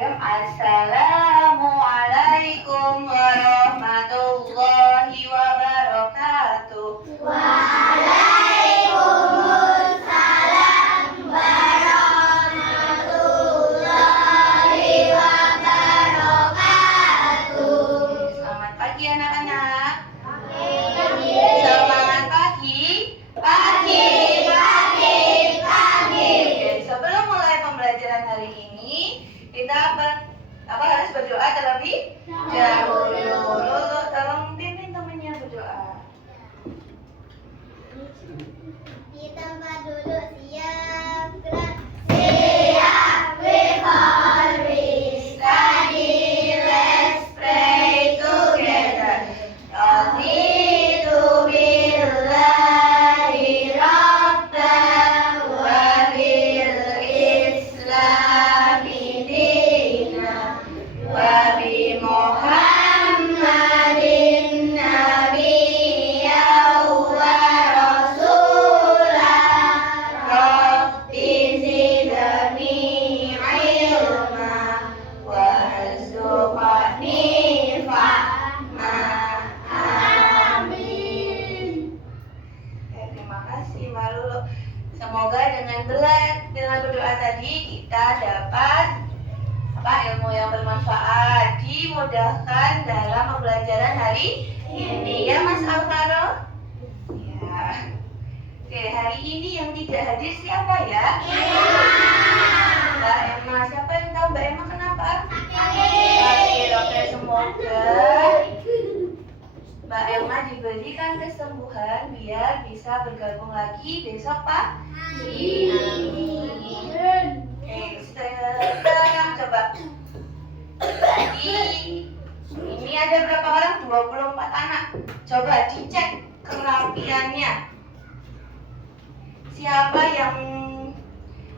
Assalamualaikum warahmatullahi wabarakatuh. Waalaikumsalam warahmatullahi wabarakatuh. Selamat pagi anak-anak. Pagi. Semangat pagi. Pagi. Oke, sebelum mulai pembelajaran hari ini, kita harus berdoa terlebih dahulu. Tolong pimpin temannya berdoa. Di tempat duduk siap gerak. Siap, before we study, let's pray together. Raditu billahi rabban wa bil islami dinan wa bi Muhammadin nabiyyan wa rasulah. Rabbi zidni ilma warzuqni fahma. Amin. Terima kasih Mbak Lulu. Semoga dengan berdoa tadi kita dapat ilmu yang bermanfaat, dimudahkan dalam pembelajaran hari ini ya Mas Alvaro. Ya. Oke, hari ini yang tidak hadir siapa ya? Mbak Emma. Siapa yang tahu Mbak Emma kenapa? Sakit. Oke, semoga Mbak Emma diberikan kesembuhan biar bisa bergabung lagi besok pagi. Amin. Oke, sekarang coba. Jadi, ini ada berapa orang? 24 anak. Coba dicek kerapiannya. Siapa yang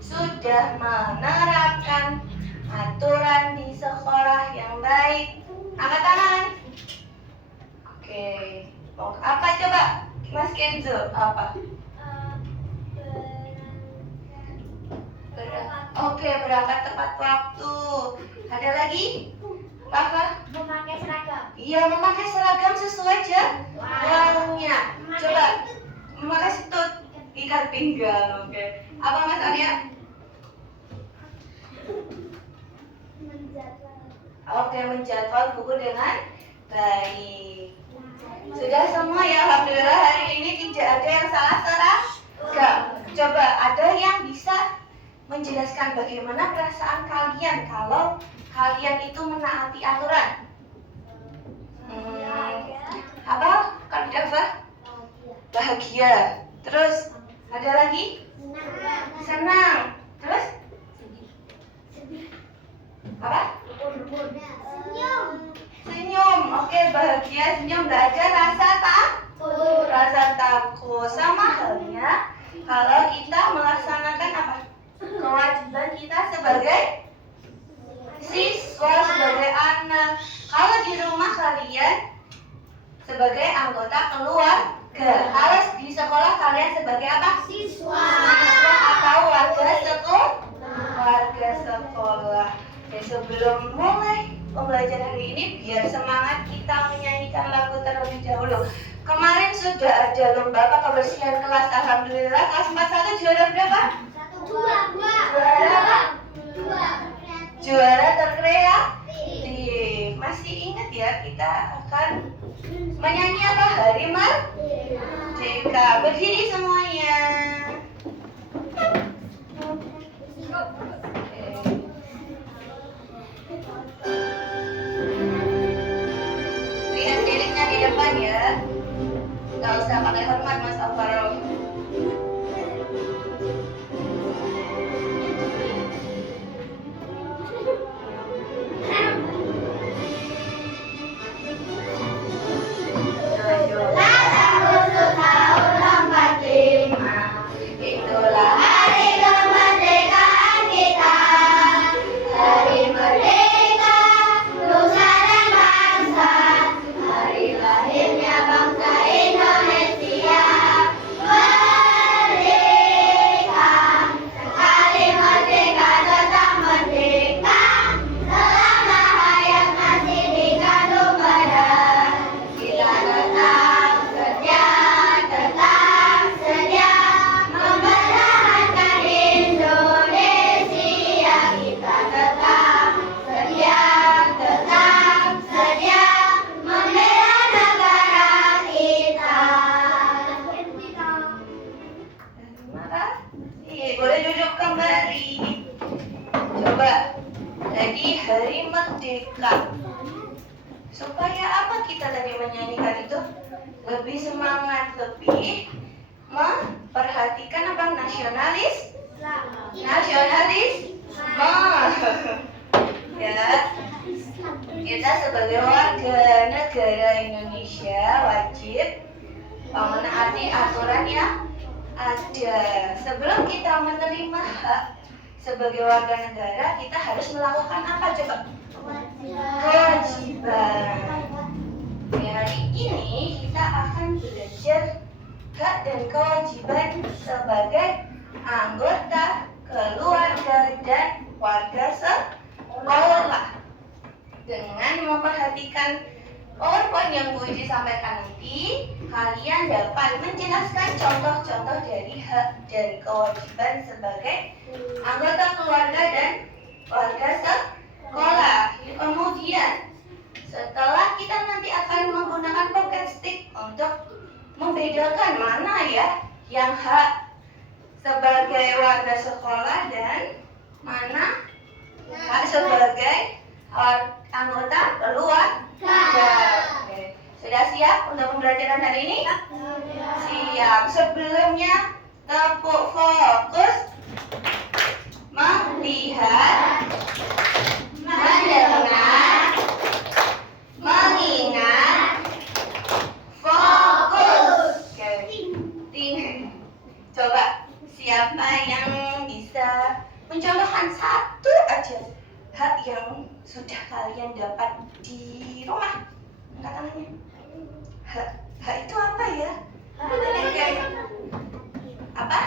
sudah menerapkan aturan di sekolah yang baik? Angkat tangan. Oke, apa coba Mas Kenzo? Apa? Oke, berangkat tepat waktu. Ada lagi? Apa? Memakai seragam. Iya, memakai seragam sesuai jadwalnya. Coba memakai situt ikat pinggang. Oke. Apa Mas Arya? Oke, menjadwal buku dengan baik. Sudah semua ya, alhamdulillah hari ini tidak ada yang salah seragam. Coba ada yang bisa menjelaskan bagaimana perasaan kalian kalau kalian itu menaati aturan? Apa? Kak Dafa? Bahagia. Terus ada lagi? Senang. Terus? Apa? Senyum. Oke, bahagia, senyum. Gak ada rasa takut. Sama halnya kalau kita melaksanakan apa? Kewajiban kita sebagai siswa, sebagai anak. Kalau di rumah kalian sebagai anggota keluarga, harus di sekolah kalian sebagai apa? Siswa atau warga sekolah. Ya, sebelum mulai pembelajaran hari ini, biar semangat kita menyanyikan lagu terlebih dahulu. Kemarin sudah ada lomba kebersihan kelas. Alhamdulillah kelas 41 juara berapa? Juara terkreatif. Masih ingat ya, kita akan menyanyi apa? Hari Merdeka. Berdiri semuanya. Lihat liriknya di depan ya. Gak usah pakai hormat Mas Alvaro. Itulah hari kemerdekaan kita. Hari merdeka, nusa dan bangsa. Hari lahirnya bangsa Indonesia. Jadi hari merdeka. Supaya apa kita tadi menyanyikan itu? Lebih semangat, lebih memperhatikan apa? Nasionalis? Ya, kita sebagai warga negara Indonesia wajib menaati aturan yang ada. Sebelum kita menerima hak sebagai warga negara, kita harus melakukan apa coba? Kewajiban. Hari ini kita akan belajar hak dan kewajiban sebagai anggota keluarga dan warga sekolah. Dengan memperhatikan PowerPoint yang Bu Iji sampaikan nanti, kalian dapat menjelaskan contoh-contoh dari hak dan kewajiban sebagai anggota keluarga dan warga sekolah. Kemudian, setelah kita nanti akan menggunakan pocket stick untuk membedakan mana ya yang hak sebagai warga sekolah dan mana hak sebagai anggota keluarga. Oke. Sudah siap untuk pembelajaran hari ini? Siap. Sebelumnya tepuk fokus, melihat, mendengar, mengingat, fokus. Oke. Coba siapa yang bisa mencontohkan satu aja hak yang sudah kalian dapat di rumah? Angkat tangannya. Hak itu apa ya? Apa?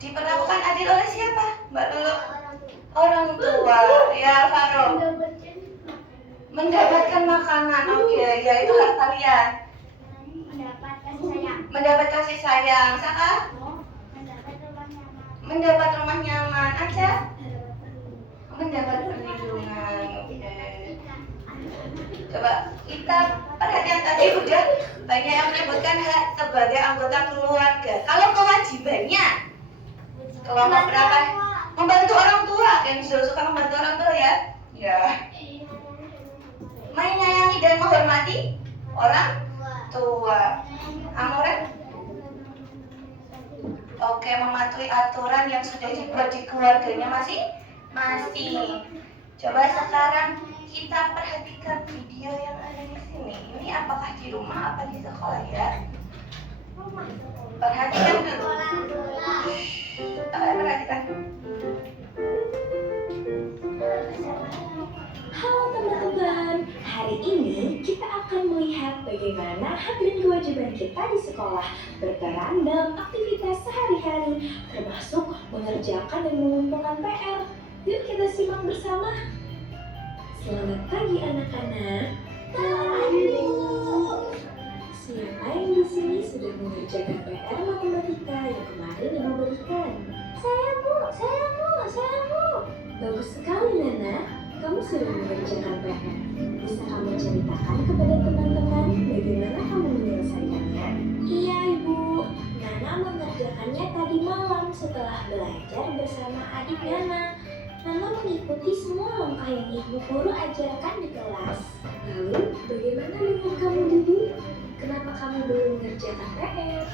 Diperlakukan adil oleh siapa? Mbak Lulu? Orang tua. Ya, Faro. Mendapatkan makanan. Oke, ya itu hak kalian. Mendapat kasih sayang. Saka? Mendapat rumah nyaman aja. Mendapat perlindungan. Oke. Coba kita perhatian tadi udah banyak yang menyebutkan hak sebagai anggota keluarga. Kalau kewajibannya kelompok berapa? Membantu orang tua. Yang suka membantu orang tua ya? Ya. Menyayangi dan menghormati orang tua. Amoren? Oke, mematuhi aturan yang sudah dibuat di keluarganya masing-masing. Coba sekarang kita perhatikan video yang ada di sini. Ini apakah di rumah apa di sekolah ya? Perhatikan dulu. Perhatikan. Halo teman-teman, hari ini kita akan melihat bagaimana hak dan kewajiban kita di sekolah berperan dalam aktivitas sehari-hari, termasuk mengerjakan dan mengumpulkan PR. Yuk kita simak bersama. Selamat pagi anak-anak. Pagi. Siapa yang di sini sudah mengerjakan PR matematika yang kemarin Ibu berikan? Saya Bu. Bagus sekali Nana, kamu sudah mengerjakan PR. Bisa kamu ceritakan kepada teman-teman bagaimana kamu menyelesaikannya? Iya Ibu, Nana mengerjakannya tadi malam setelah belajar bersama adik Nana. Nana mengikuti semua langkah yang Ibu Guru ajarkan di kelas. Lalu, bagaimana dengan kamu Didi? Kenapa kamu belum mengerjakan PR?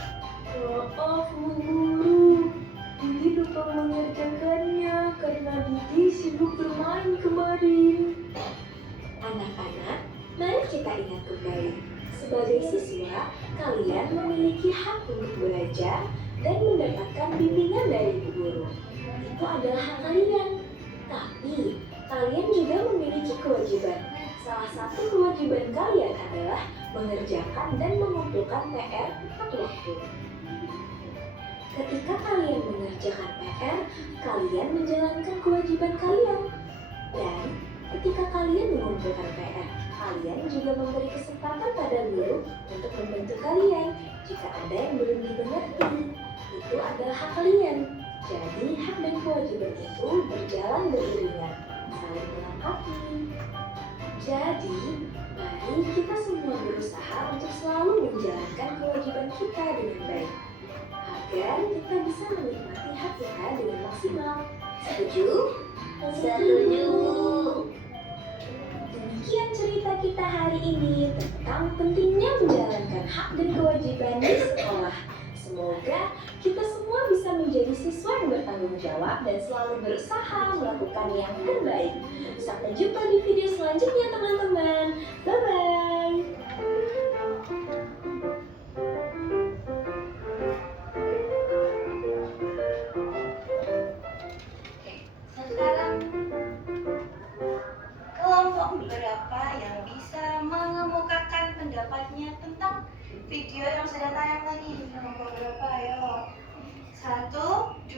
Maaf Bu Guru, Didi lupa mengerjakannya karena Didi sibuk bermain kemarin. Anak-anak, mari kita ingat kembali. Sebagai siswa, kalian memiliki hak untuk belajar dan mendapatkan bimbingan dari Ibu Guru. Itu adalah hak kalian. Tapi, kalian juga memiliki kewajiban. Salah satu kewajiban kalian adalah mengerjakan dan mengumpulkan PR tepat waktu. Ketika kalian mengerjakan PR, kalian menjalankan kewajiban kalian. Dan ketika kalian mengumpulkan PR, kalian juga memberi kesempatan pada guru untuk membantu kalian jika ada yang belum dimengerti. Itu adalah hak kalian. Jadi, hak dan kewajiban itu berjalan beriringan, saling melengkapi. Jadi, mari kita semua berusaha untuk selalu menjalankan kewajiban kita dengan baik, agar kita bisa menikmati hak kita dengan maksimal. Setuju? Setuju. Demikian cerita kita hari ini tentang pentingnya menjalankan hak dan kewajiban di sekolah. Semoga kita semua bisa menjadi siswa yang bertanggung jawab dan selalu berusaha melakukan yang terbaik. Sampai jumpa di video selanjutnya teman-teman. Bye-bye. Sekarang kelompok berapa yang bisa mengemukakan pendapatnya tentang video yang sudah tayang tadi? Kelompok berapa? Ayo. 1, 2,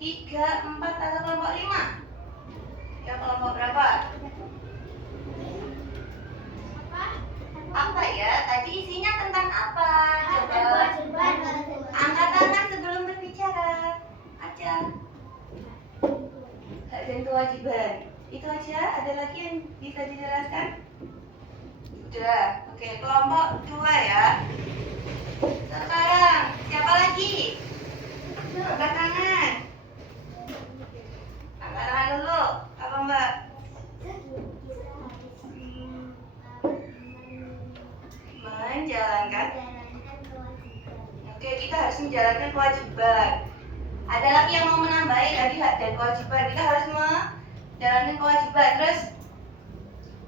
3, 4 atau kelompok 5? Ya, kelompok berapa? Apa ya? Tadi isinya tentang apa? Coba angkat tangan sebelum berbicara. Aja. Hak dan kewajiban. Itu aja. Ada lagi yang bisa dijelaskan? Sudah. Oke, kelompok 2 ya. Sekarang siapa lagi? Angkat tangan. Angkat tangan dulu. Apa Mbak? Menjalankan. Oke, kita harus menjalankan kewajiban. Ada lagi yang mau menambahi tadi hak dan kewajiban. Kita harus menjalankan kewajiban. Terus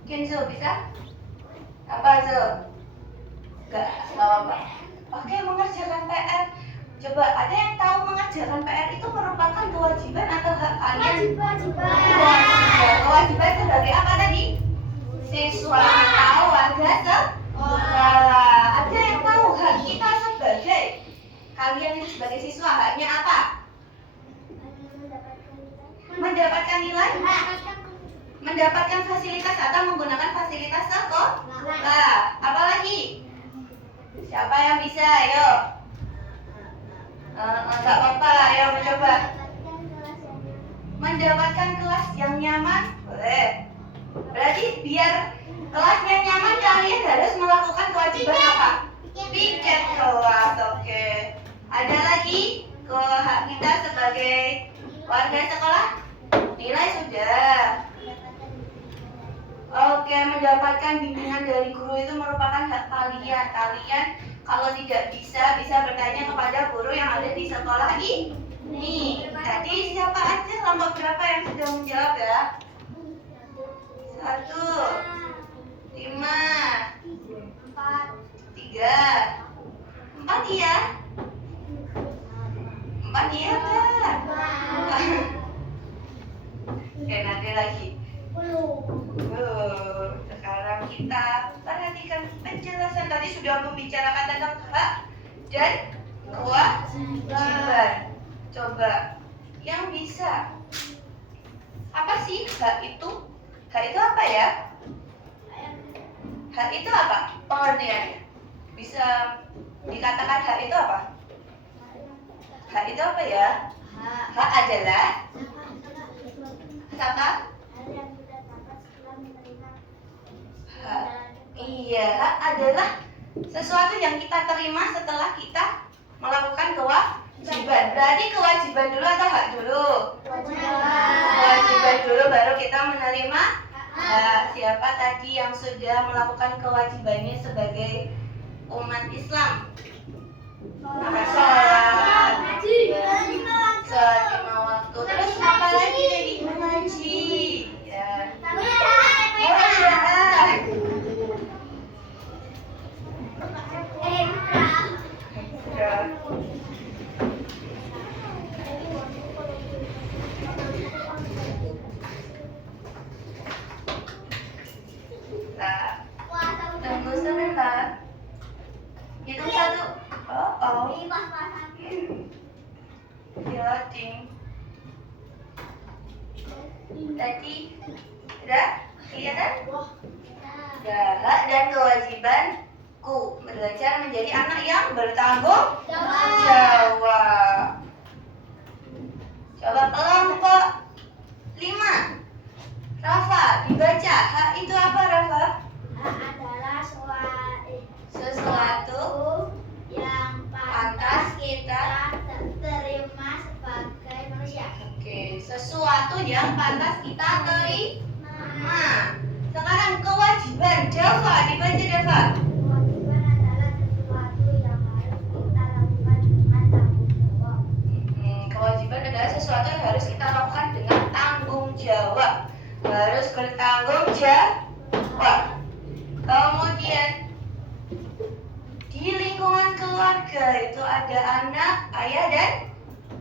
Kenzo bisa? Apa Zo? Enggak apa-apa. Oke, mengerjakan PR. Coba ada yang tahu mengerjakan PR itu merupakan kewajiban atau hak kalian? Kewajiban. Kewajiban sebagai apa tadi? Siswa atau warga sekolah. Ada yang tahu hak kita sebagai kalian itu sebagai siswa haknya apa? Mendapatkan nilai? Mendapatkan fasilitas atau menggunakan fasilitas sekolah. Apalagi? Siapa yang bisa? Ayo. Enggak apa-apa, ayo mencoba. Mendapatkan kelas yang nyaman? Boleh. Berarti biar kelasnya nyaman kalian harus melakukan kewajiban apa? Piket kelas, oke. Ada lagi hak kita sebagai warga sekolah? Nilai sudah. Oke, mendapatkan bimbingan dari guru itu merupakan hak kalian. Kalian kalau tidak bisa bertanya kepada guru yang ada di sekolah ini. Jadi siapa aja kelompok berapa yang sudah menjawab ya? 1, 5, 3, 4 iya? 4 iya enggak? Oke, nanti lagi. Sekarang kita perhatikan penjelasan tadi sudah membicarakan tentang hak dan kewajiban. Coba yang bisa apa sih hak itu? Hak itu apa ya? Hak itu apa pengertiannya? Bisa dikatakan hak itu apa? Hak itu apa ya? Hak adalah apa? Iya, hak adalah sesuatu yang kita terima setelah kita melakukan kewajiban. Berarti kewajiban dulu atau hak dulu? Kewajiban dulu baru kita menerima hak. Siapa tadi yang sudah melakukan kewajibannya sebagai umat Islam? Sholat, sholat 5 waktu. Terus apa lagi tadi? Mengaji. Ya. Tunggu sebentar. Hitung 1. Oh. Ya, ding. Tadi udah kelihatan? Ya, hak dan kewajibanku belajar menjadi anak yang bertanggung jawab. Coba kelompok 5. Rafa, dibaca. Hak itu apa, Rafa? Hak adalah Sesuatu yang pantas kita terima sebagai manusia. Oke, sesuatu yang lantas kita terima. Sekarang kewajiban. Dava, dibaca Dava. Kewajiban adalah sesuatu yang harus kita lakukan dengan tanggung jawab. Kewajiban adalah sesuatu yang harus kita lakukan dengan tanggung jawab. Harus bertanggung jawab. Kemudian di lingkungan keluarga itu ada anak, ayah, dan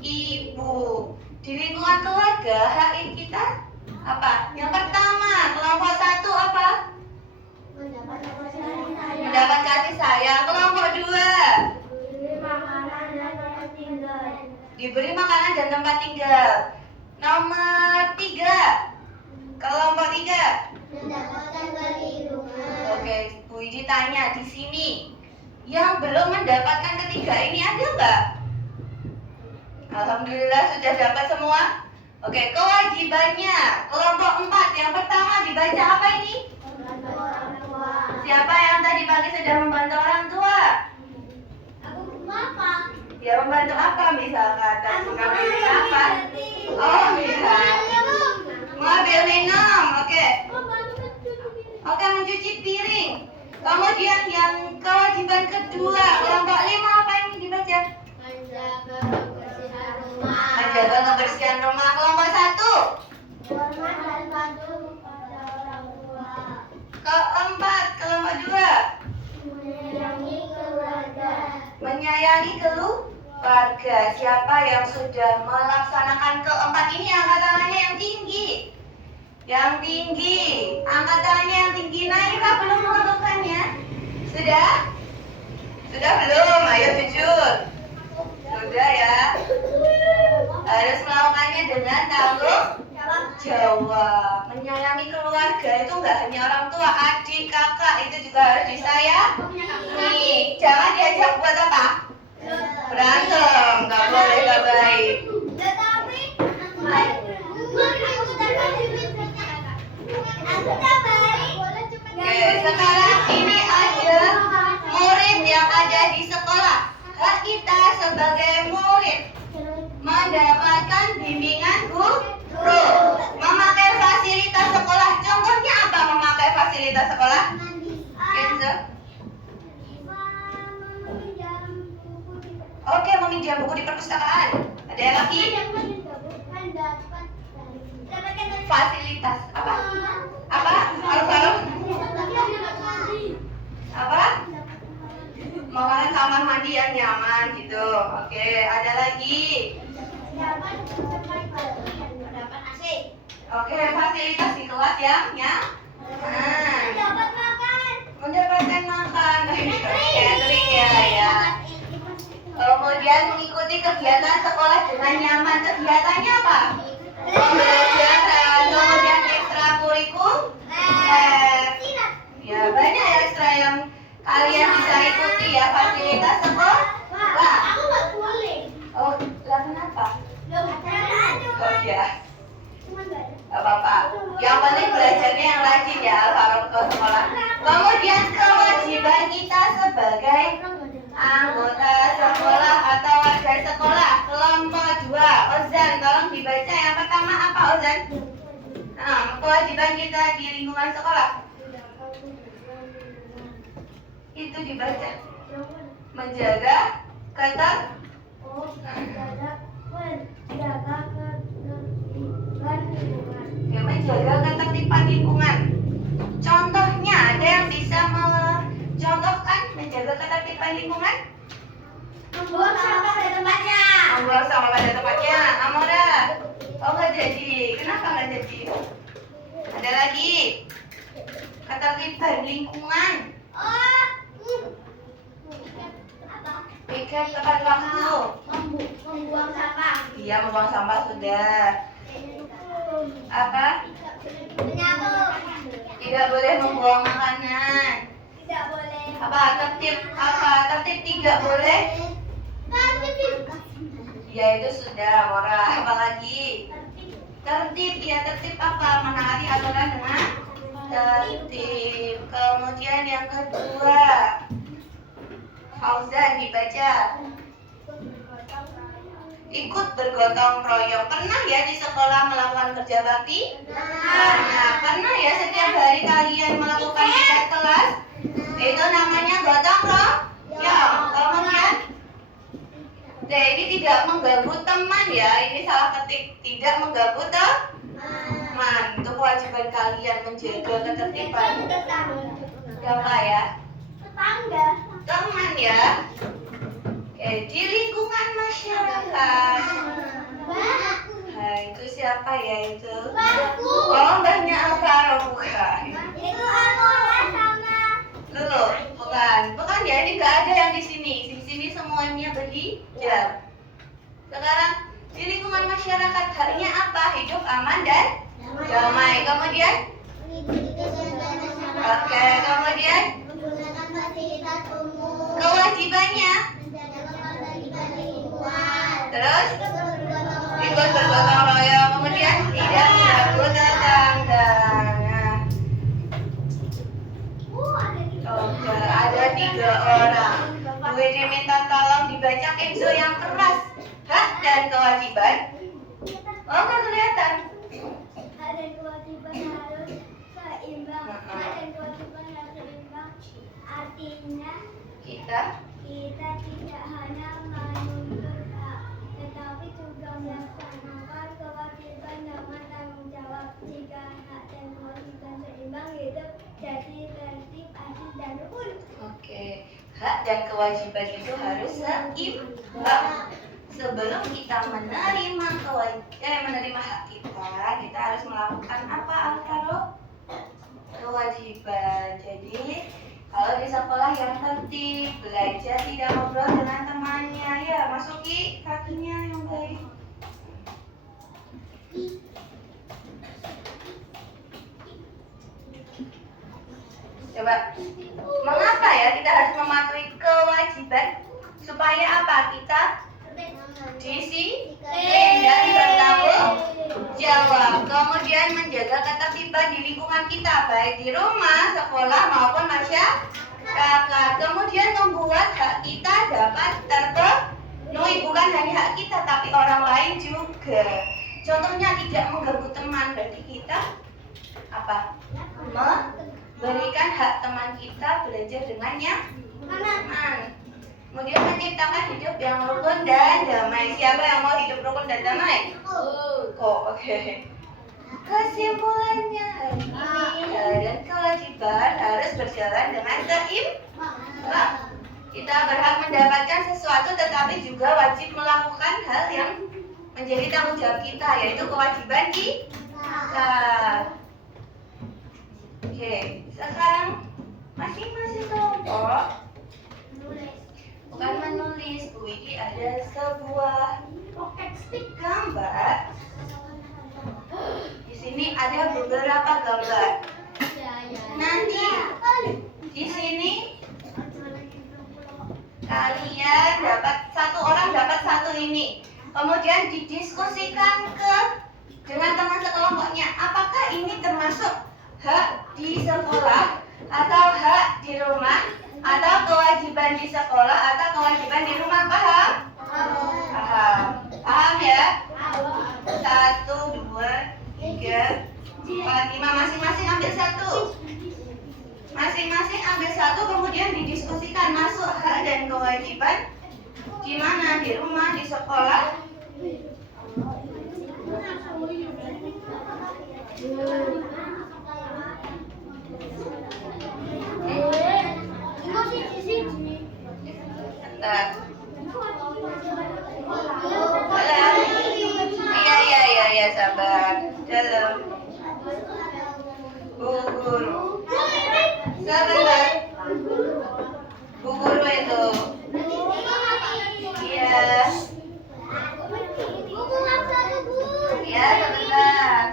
ibu. Di lingkungan keluarga hak kita apa? Yang pertama, kelompok 1 apa? Mendapat kasih sayang. Mendapat kasih sayang. Kelompok 2 Diberi makanan dan tempat tinggal. diberi makanan dan tempat tinggal. Nomor 3, kelompok 3. Mendapatkan perlindungan. Oke, Bu Idi tanya di sini, yang belum mendapatkan ketiga ini ada nggak? Alhamdulillah sudah dapat semua. Oke, kewajibannya kelompok 4 yang pertama dibaca apa ini? Membantu orang tua. Siapa yang tadi pagi sudah membantu orang tua? Aku apa? Ya membantu apa misalkan? Dan mengambil apa? Oh bisa. Mengambil minum. Oke. Oke, mencuci piring. Kemudian yang kewajiban kedua kelompok 5 apa ini dibaca? Menjaga kebersihan rumah. Menjaga kebersihan rumah. Kelompok 1. Hormat dan patuh kepada orang tua. Keempat, kelompok 2. Menyayangi keluarga. Menyayangi keluarga. Siapa yang sudah melaksanakan keempat ini angkat tangannya yang tinggi. Yang tinggi. Angkat tangannya yang tinggi. Naifah belum melakukannya? Sudah? Sudah belum? Ayo jujur. Sudah ya. Harus melakukannya dengan tanggung jawab. Menyayangi keluarga itu nggak hanya orang tua, adik, kakak itu juga harus disayangi. Jangan diajak buat apa? Berantem, nggak boleh, nggak baik. Tetapi aku tak baik. Oke, sekarang ini ada murid yang ada di sekolah. Hak kita sebagai murid mendapatkan bimbingan guru, memakai fasilitas sekolah. Contohnya apa memakai fasilitas sekolah? Kenzo? Oke, meminjam buku di perpustakaan. Ada yang lagi? Fasilitas apa? Apa? Alvaro? Apa? Memakai kamar mandi yang nyaman gitu. Oke, ada lagi. Oke, fasilitas di kelas yang nyaman. Mendapatkan makan. Catering ya. Kemudian mengikuti kegiatan sekolah dengan nyaman. Kegiatannya apa? Pembelajaran, kemudian ekstrakurikuler. Ya, banyak ya ekstra yang kalian bisa ikuti ya, fasilitas sekolah. Oh, lah kenapa? Oh ya, gak apa-apa. Yang penting belajarnya yang rajin ya, Alvaro ke sekolah. Kemudian kewajiban kita sebagai anggota sekolah atau warga sekolah. Kelompok 2, Ozan, tolong dibaca. Yang pertama apa, Ozan? Nah, kewajiban kita di lingkungan sekolah. Itu dibaca. Menjaga menjaga ketertiban lingkungan. Contohnya, ada yang bisa mencontohkan menjaga ketertiban lingkungan? Membuang sampah pada tempatnya. Membuang sampah pada tempatnya. Amora, oh nggak jadi. Kenapa nggak jadi? Ada lagi. Ketertiban lingkungan. Piket tepat waktu. Membuang sampah. Iya, membuang sampah sudah. Apa? Menyapu. Tidak boleh membuang makanan. Tidak boleh. Apa? Tertib apa? Tertib tidak boleh. Ya itu sudah, Mora. Apalagi? Tertib, ya tertib apa? Menaati aturan dengan tertib. Kemudian yang kedua, Fauzan dibaca. ikut bergotong royong. Pernah ya di sekolah melakukan kerja bakti? Pernah ya setiap hari kalian melakukan tugas kelas? Itu namanya gotong royong. Kemudian, ini tidak mengganggu teman ya. Ini salah ketik, tidak mengganggu teman. Itu kewajiban kalian menjaga ketertiban. Siapa ya? Tetangga. Teman ya. Di lingkungan masyarakat. Nah, itu siapa ya itu? Mbakku. Oh, mbahnya Alvaro bukan. Itu Amola sama. Dulu, bukan ya, ini nggak ada yang di sini. Di sini semuanya berhijab. Sekarang di lingkungan masyarakat haknya apa? Hidup aman dan damai. Kemudian, oke, kemudian Menggunakan fasilitas umum. kewajibannya. Terus ikut bergotong royong, kemudian tidak mengganggu tetangga. Oke, ada 3 orang. Bu diminta tolong dibaca Kenzo yang keras. Hak dan kewajiban. Oh, nggak kelihatan. Hak dan kewajiban harus seimbang. Hak dan kewajiban harus seimbang. Artinya Kita kita tidak hanya menuntut hak, tetapi juga melaksanakan kewajiban dengan tanggung jawab. Jika hak dan kewajiban seimbang, hidup jadi tertib, adil, dan rukun. oke. Hak dan kewajiban itu harus seimbang. Sebelum kita menerima hak kita harus melakukan apa, Alvaro? Kewajiban. Jadi kalau di sekolah yang tertib, belajar tidak ngobrol dengan temannya, ya masuki kakinya yang baik. Coba, mengapa ya kita harus mematuhi kewajiban? Supaya apa? Kita disiplin dan bertanggung jawab. Kemudian menjaga ketertiban di lingkungan kita, baik di rumah, sekolah maupun masyarakat. Kemudian membuat hak kita dapat terpenuhi, bukan hanya hak kita tapi orang lain juga. Contohnya tidak mengganggu teman, berarti kita apa? Memberikan hak teman kita belajar dengan nyaman. Kemudian menciptakan hidup yang rukun dan damai. Siapa yang mau hidup rukun dan damai? Oke. Kesimpulannya hari ini, hak dan kewajiban harus berjalan dengan seimbang. Kita berhak mendapatkan sesuatu, tetapi juga wajib melakukan hal yang menjadi tanggung jawab kita, yaitu kewajiban kita. Oke, sekarang masing-masing kelompok bukan menulis. Bu Widi ada sebuah gambar. Di sini ada beberapa gambar. Nanti di sini kalian satu orang dapat satu ini. Kemudian didiskusikan dengan teman sekelompoknya. Apakah ini termasuk hak di sekolah atau hak di rumah, atau kewajiban di sekolah atau kewajiban di rumah? Paham? Paham ya? 1, 2, 3, 4, 5. Masing-masing ambil satu. Masing-masing ambil satu, kemudian didiskusikan masuk hak dan kewajiban di mana? Di rumah, di sekolah? Bentar. Iya, sabar. Dalam. Bu Guru. Sabar. Bu Guru itu. Iya. Iya, sebentar.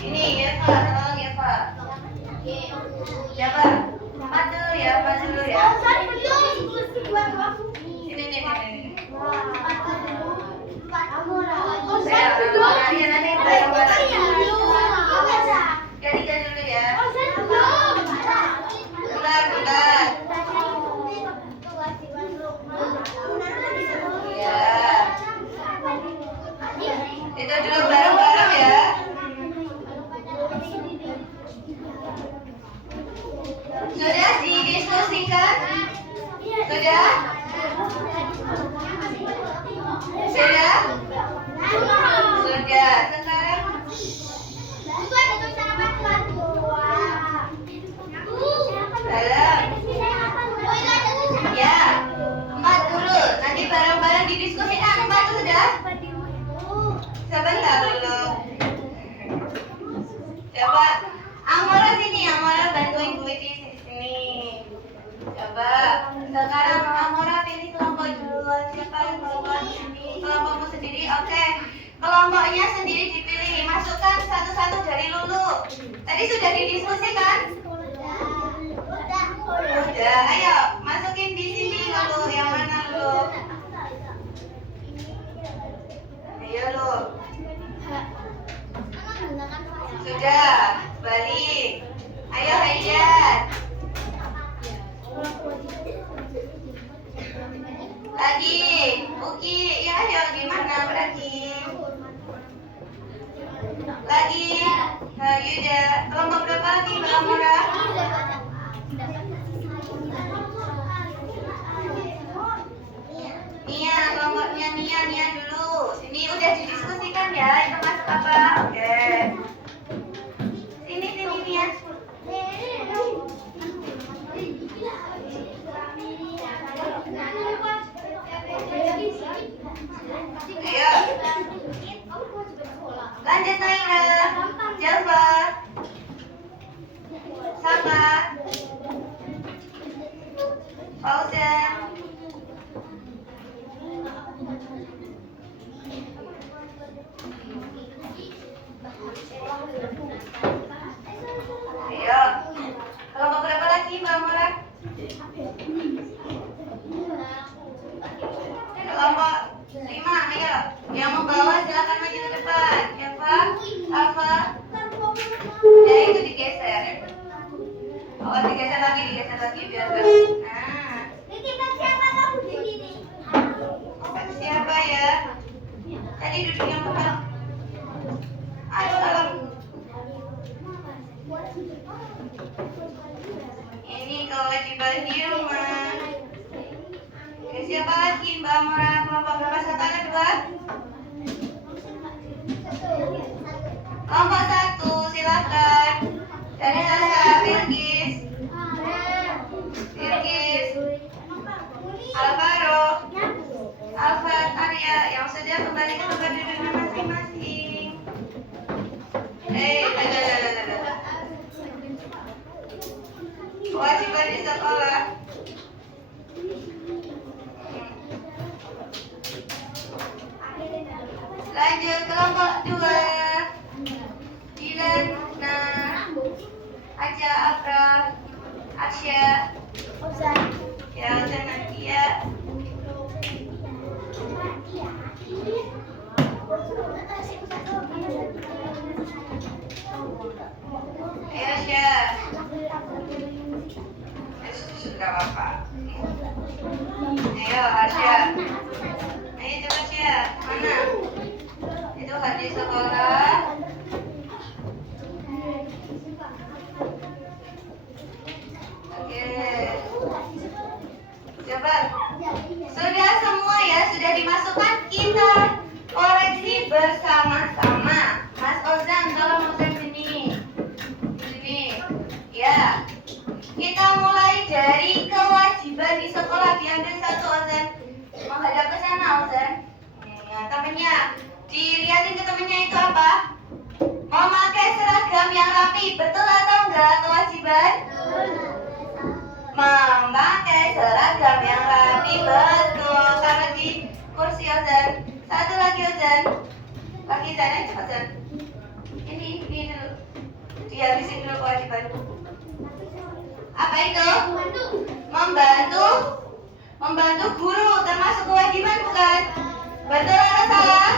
Ini ya Pak, tolong ya Pak. Ya Pak, Pak dulu ya, Pak dulu ya. Ini. Sebentar dulu. Coba Amora sini, Amora bantuin Bu di sini. Coba sekarang Amora pilih kelompok duluan. Siapa yang kelompok ini? Kelompokmu sendiri, oke. Kelompoknya sendiri dipilih. Masukkan satu-satu dari Lulu. Tadi sudah didiskusikan? Udah, ayo masukin di sini Lulu. Yang mana Lulu? Ayo Lulu. Sudah, balik. Ayo Haiyan. Lagi, Uki, ya ayo gimana berarti? Lagi, Yuda. Kelompok berapa lagi Mbak Amora? Nia, kelompoknya Nia dulu. Sini udah didiskusikan ya, itu masuk apa? Oke. Sini Nia. Ayo. Lanjut Naila. Jalfa. Sapa. Fauzan. Ayo. Kelompok berapa lagi Mbak Amora? Kelompok 5, ayo. Yang membawa silakan maju ke depan. Siapa? Alfa. Ya itu digeser. Oh digeser lagi biar gak. Nah. Siapa ya? Tadi duduk yang belakang. Ayo salam. Ini kewajiban di rumah. Oke, siapa lagi Mbak Amora? Kelompok berapa? 1 atau 2? Kelompok 1, silakan. Dari Sasa, Bilqis, Alvaro, Alfat, Arya, yang sudah kembali ke tempat duduknya masing-masing. Kewajiban di sekolah. Lanjut kelompok 2. Dilan, Aja, Afra, Arsya, ya Nadia. Ayo Sya. Sudah apa? Ayo Arsya. Ayo coba Sya. Mana? Itu hadis sekolah. Oke. Coba. Sudah semua ya, sudah dimasukkan, kita koreksi bersama-sama. Mas Ozan, tolong Ozan sini. Sini. Ya. Kita mulai dari kewajiban di sekolah. Diambil satu Ozan. Menghadap ke sana Ozan. Nah, temennya. Dilihatin ke temennya itu apa? Memakai seragam yang rapi. Betul atau enggak kewajiban? Memakai seragam yang rapi. Betul. Taruh di kursi Ozan. Satu lagi Ozan. Lagi sana cepat Ozan. Ini dulu. Dihabisin dulu kewajiban. Apa itu? Membantu guru. Termasuk kewajiban bukan? Betul atau salah?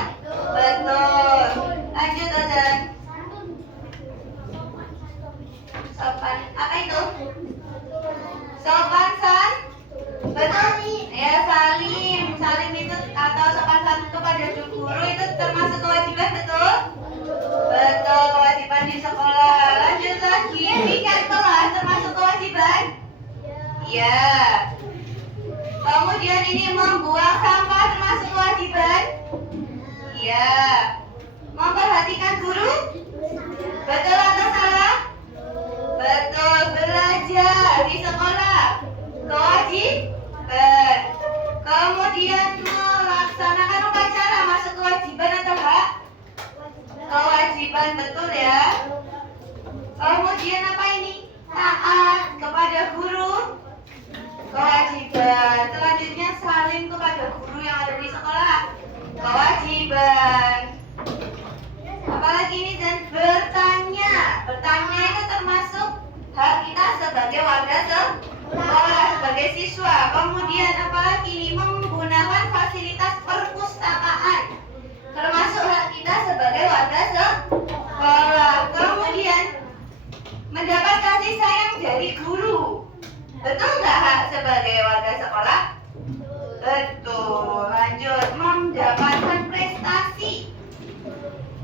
Betul. Lanjut Ozan. Sopan. Apa itu? Sopan san? Betul. Ya salim. Salim itu atau sopan santun kepada guru itu termasuk kewajiban, betul? Betul, kewajiban di sekolah. Lanjut lagi. Pikat kelas termasuk kewajiban? Ya. Kemudian ini membuang sampah termasuk kewajiban? Ya. Memperhatikan guru? Betul atau salah? Betul. Belajar di sekolah kewajiban. Kemudian melaksanakan upacara masuk kewajiban atau enggak? Kewajiban, betul ya. Kemudian apa ini? Taat kepada guru. Kewajiban. Selanjutnya salim kepada guru yang ada di sekolah. Kewajiban. Apalagi ini dan bertanya. Bertanya itu termasuk hak kita sebagai warga sekolah, sebagai siswa. Kemudian apalagi ini menggunakan fasilitas perpustakaan, termasuk hak kita sebagai warga sekolah. Kemudian mendapat kasih sayang dari guru. Betul nggak hak sebagai warga sekolah? Betul. Lanjut, mendapatkan prestasi.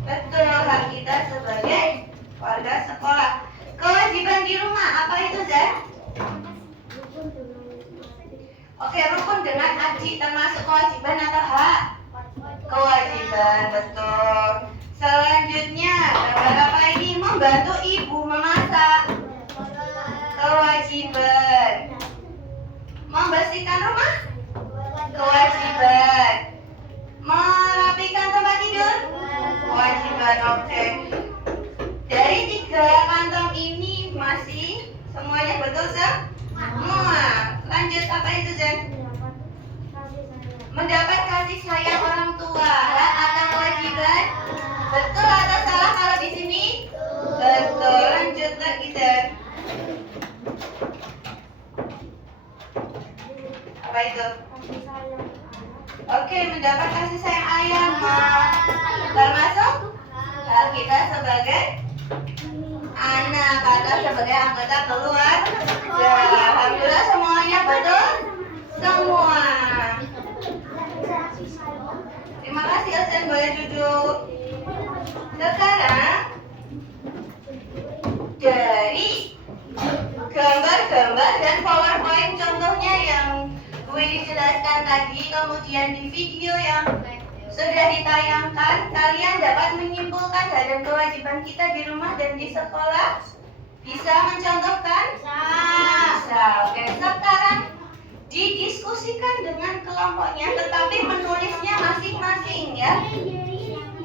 Betul, hak kita sebagai warga sekolah. Kewajiban di rumah, apa itu, Zan? Oke, rukun dengan adik termasuk kewajiban atau hak? Kewajiban, betul. Selanjutnya, apa ini? Membantu ibu memasak. Kewajiban. Membersihkan rumah? Kewajiban. Merapikan tempat tidur? Kewajiban, oke. Dari 3 kantong ini masih semuanya betul semua. Lanjut, apa itu, Zen? Mendapat kasih sayang orang tua. Hak atau kewajiban? Betul atau salah kalau di sini? Betul. Lanjut lagi, Zen. Apa itu? Oke, mendapat kasih sayang ayah, Ma. Termasuk hak kita sebagai anak atau sebagai anggota keluarga. Alhamdulillah semuanya betul semua. Terima kasih, Elsen, boleh duduk. Sekarang dari gambar-gambar dan PowerPoint contohnya yang gue dijelaskan tadi, kemudian di video yang sudah ditayangkan, kalian dapat menyimpulkan hak dan kewajiban kita di rumah dan di sekolah. Bisa mencontohkan? Bisa. Oke, sekarang didiskusikan dengan kelompoknya, tetapi menulisnya masing-masing ya.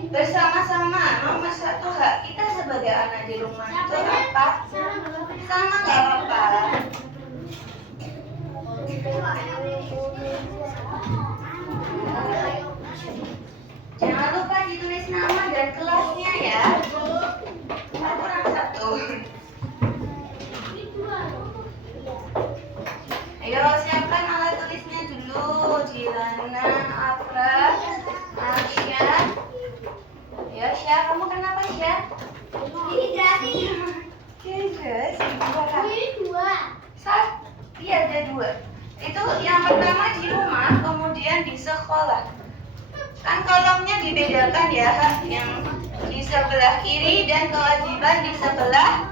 Bersama-sama. Nomor 1, hak kita sebagai anak di rumah itu apa? Sama nggak apa-apa. Jangan lupa ditulis nama dan kelasnya ya. Kurang 1. Ayo siapkan alat tulisnya dulu. Dilana, Afra, Asya. Ya, Sya, kamu kenapa, Sya? Ini gratis. Gratis? Ini 2. Iya, ada 2. Itu yang pertama di rumah, kemudian di sekolah. Kan kolomnya dibedakan ya, yang di sebelah kiri dan kewajiban di sebelah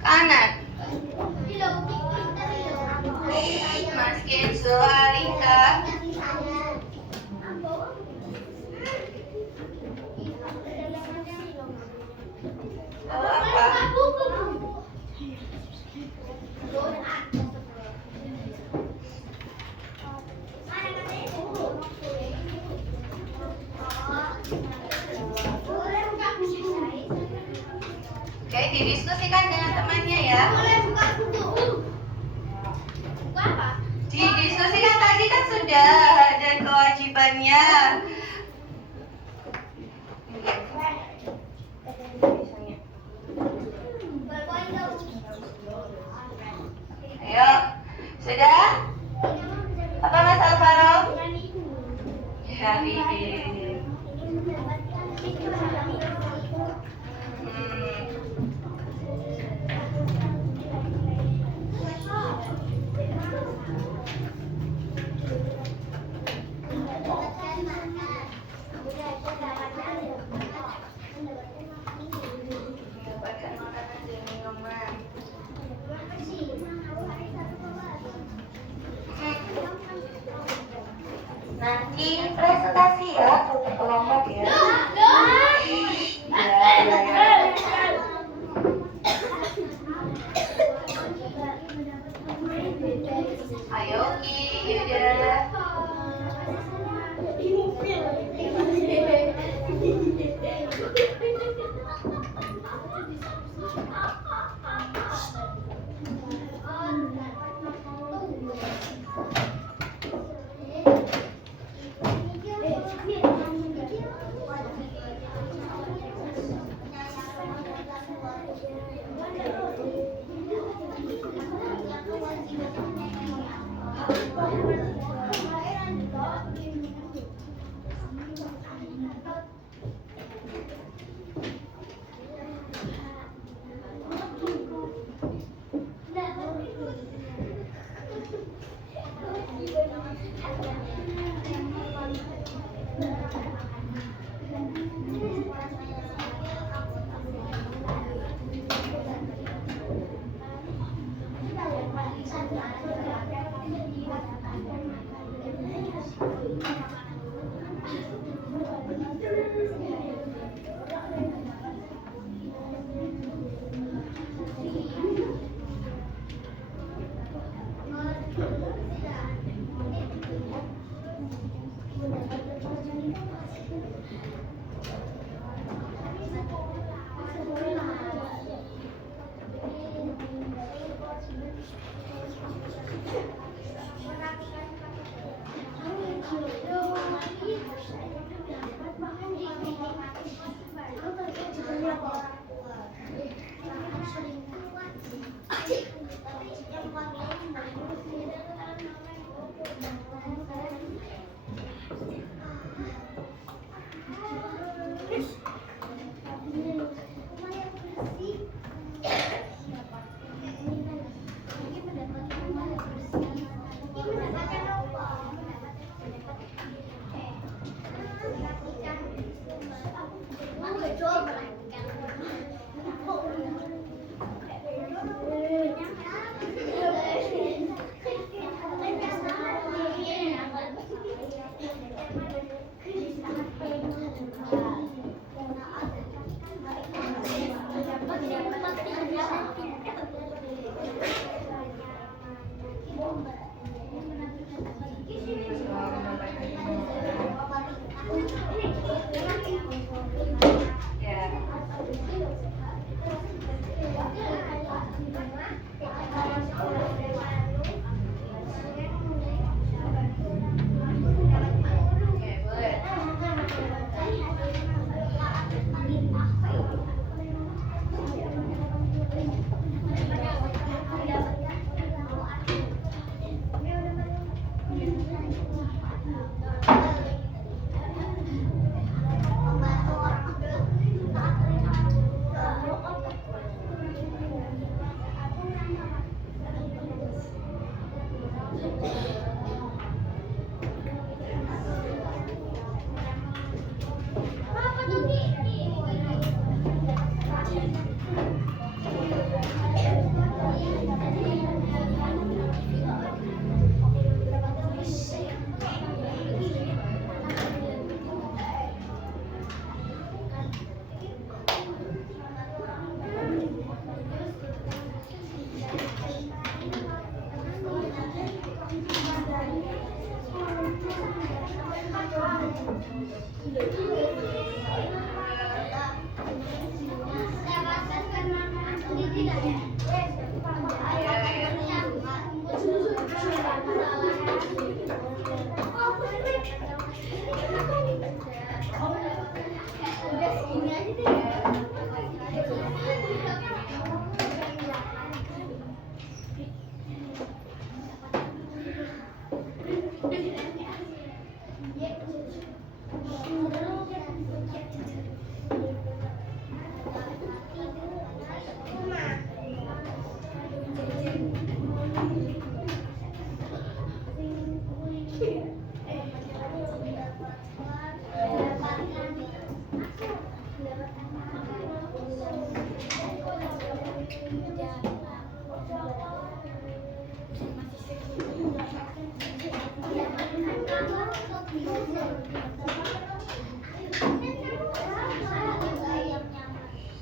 kanan. Mas Kenzo, Alika. Tahu apa? Oke, didiskusikan dengan temannya ya. Didiskusikan tadi kan sudah dan kewajibannya. Ayo, sudah? Apa Mas Alvaro? Ya, Bibi. Mendapatkan makanan dan minuman. Nanti presentasi ya, untuk kelompok ya. Ya. Ayo Ki, yaudah.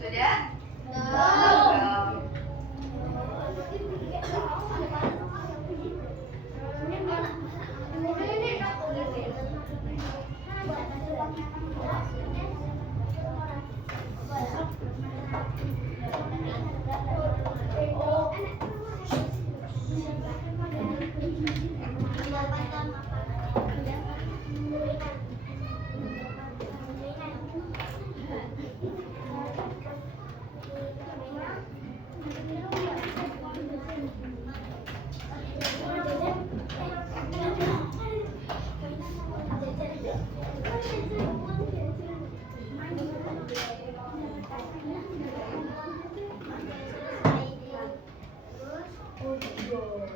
Sudah? Belum.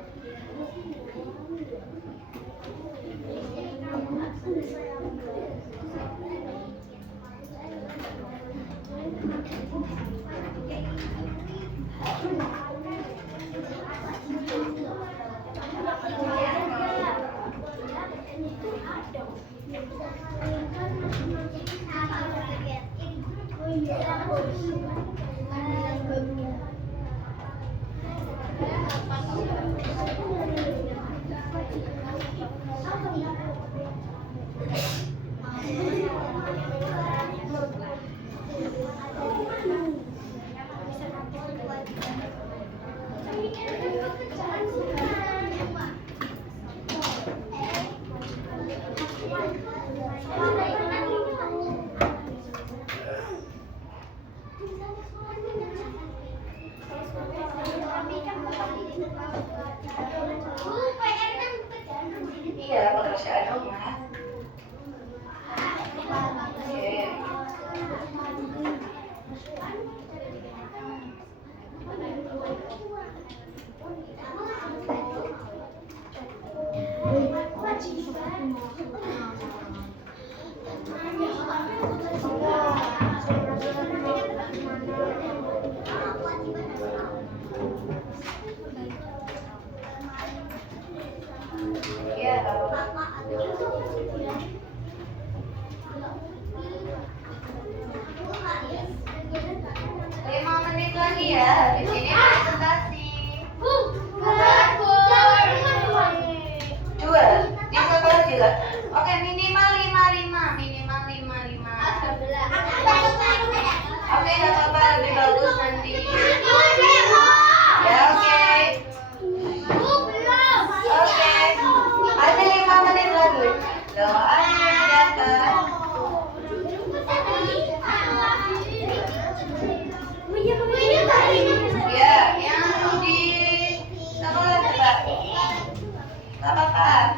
Oke, nggak apa-apa, lebih bagus nanti. Ya, oke. Oke. Masih 5 menit lagi. Doanya dapat. Ya, yang di sekolah coba. Nggak apa-apa.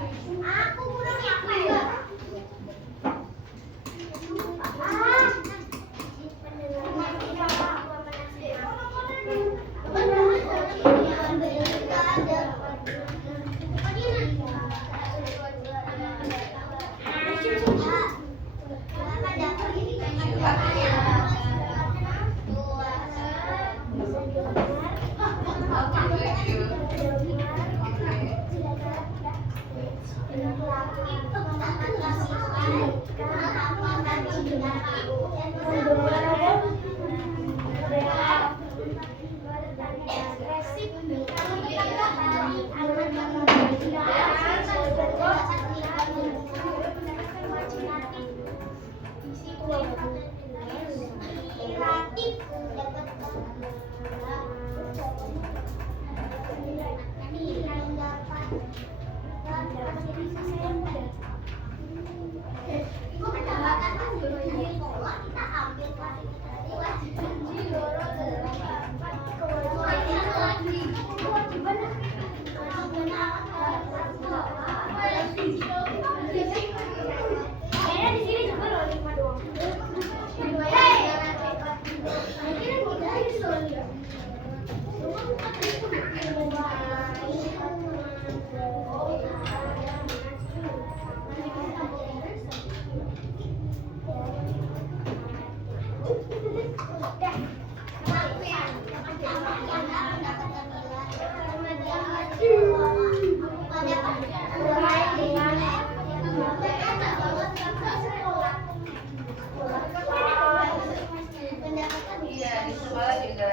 Iya, di sekolah juga.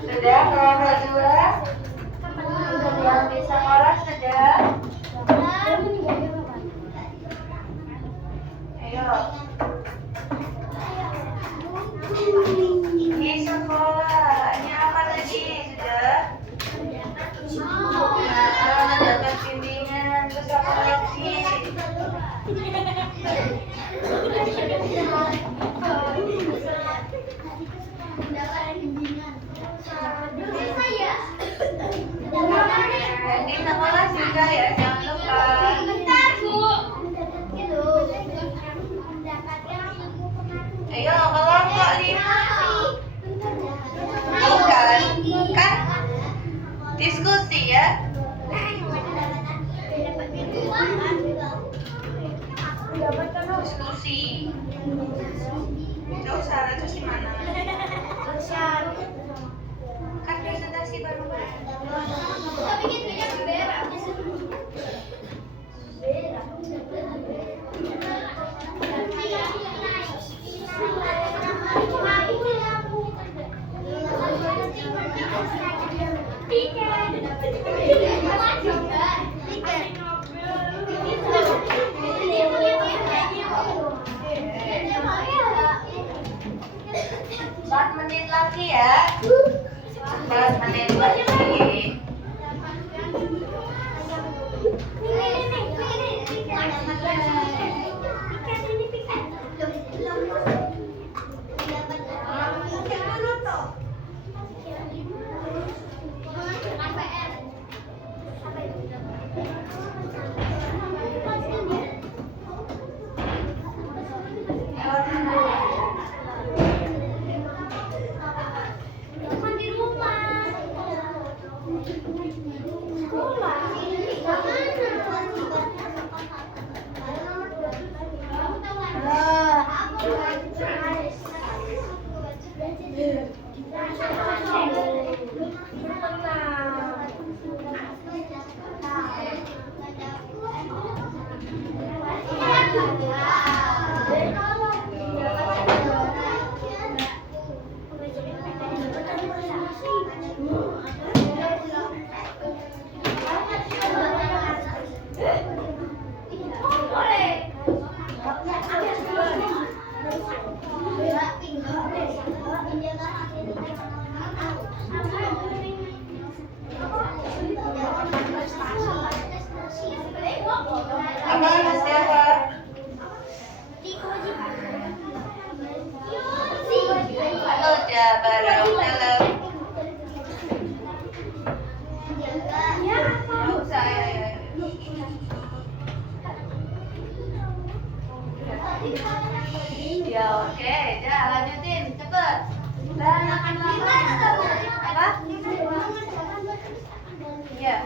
Sudah kelompok 2? Yang di sekolah sudah? Ayo. Di sekolah, ini apa tadi? Sudah? Nah, dapat bimbingan, terus apa lagi? Di sekolah juga ya, jangan lupa. Ayo, kelompok 5. Bukan, kan diskusi ya. Diskusi. Jauh salah terus gimana? Kan presentasi baru. Menit lagi ya. 4 menit lagi. Ya oke, dah lanjutin cepet. Dan akan apa? Ya.